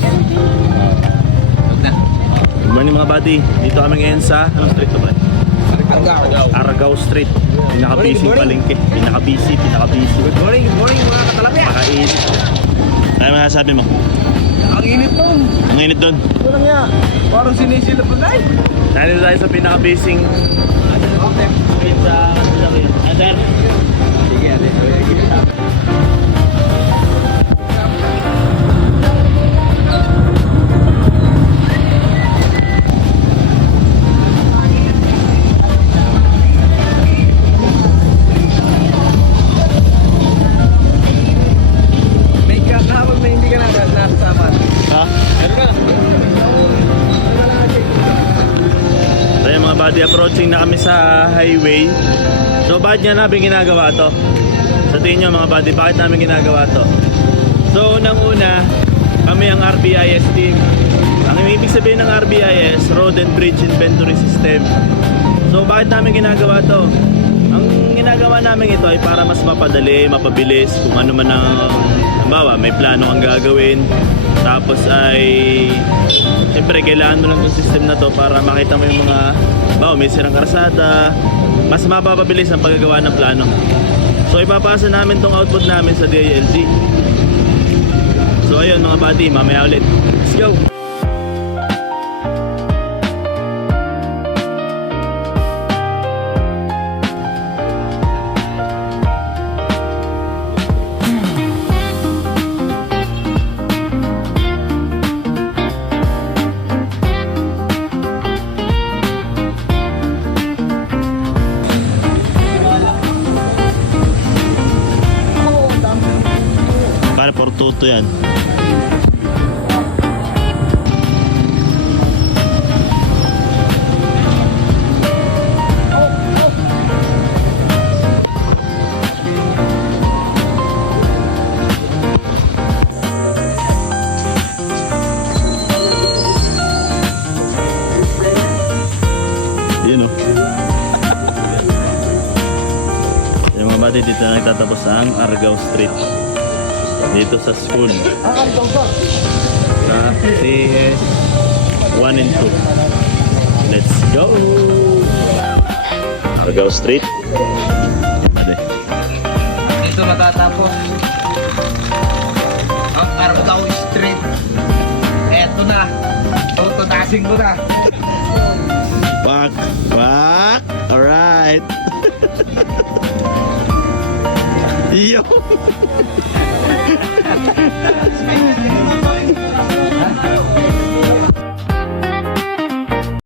Yes. Huwag na. Good morning mga buddy. Dito kami ngayon sa anong street to ba? Argao Street. Pinaka-busy palengke. Pinaka-busy. Good morning mga katalapya. Makainit. Ano masasabi mo? Ang init to. Ang init doon. Ito lang nga. Parang sinisilap na tayo. Dahil tayo sa pinaka-busy Okay. sa Ader. Sige, ate. May kakahapon na hindi ka nasasama. Ha? Meron na. Tayo mga buddy, approaching na kami sa highway. So bakit nga namin ginagawa to? Sa tingin nyo mga buddy, bakit namin ginagawa to? So unang-una, kami ang RBIS team. Ang ibig sabihin ng RBIS, Road and Bridge Inventory System. So bakit namin ginagawa to? Ang ginagawa namin ito ay para mas mapadali, mapabilis kung ano man ang halimbawa, may plano kang gagawin. Tapos ay siyempre kailangan mo lang yung system na to para makita mo yung mga may sirang karsada. Mas mapapabilis ang paggagawa ng plano. So ipapasa namin tong output namin sa DILG. So ayun mga buddy, mamaya ulit. Let's go! Para portuto yan. Yun o. Yung mga bati dito na nagtatapos ang Argao Street. Dito sa school. Sa CS 1 and 2. Let's go! Argao Street. Ade. Dito natatapos ang Argao Street. Eto na. Tutunasin ko na. Wak! Wak! Alright! Yo!